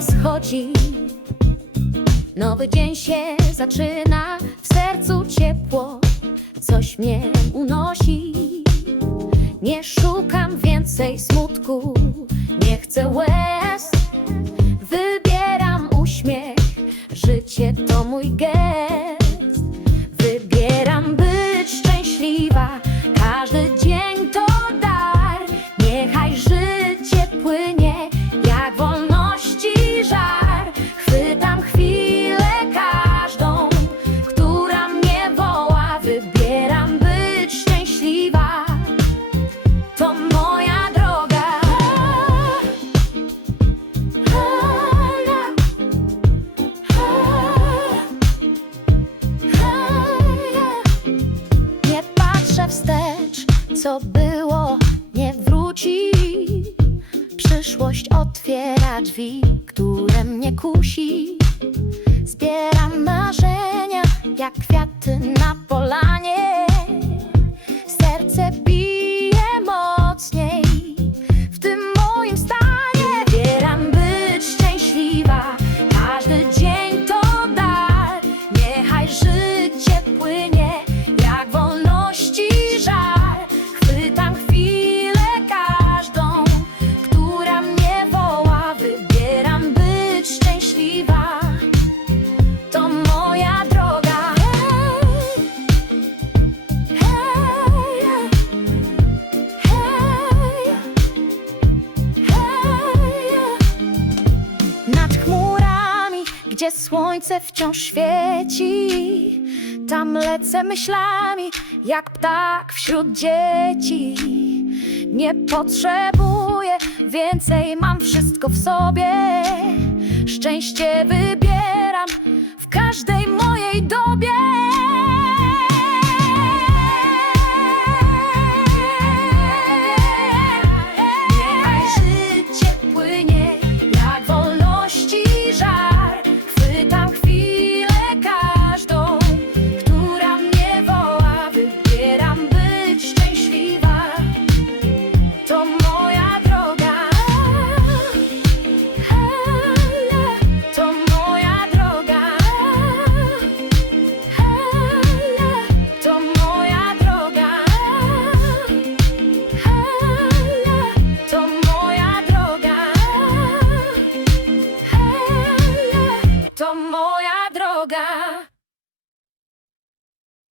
wschodzi. Nowy dzień się zaczyna W sercu ciepło Coś mnie unosi. Nie szukam więcej smutku Nie chcę łez. Wybieram uśmiech Życie to mój gest. Co było, nie wróci. Przyszłość otwiera drzwi, które mnie kusi. Zbieram marzenia, jak kwiaty gdzie słońce wciąż świeci. Tam lecę myślami, jak ptak wśród dzieci. Nie potrzebuję więcej, mam wszystko w sobie. Szczęście wybieram w każdej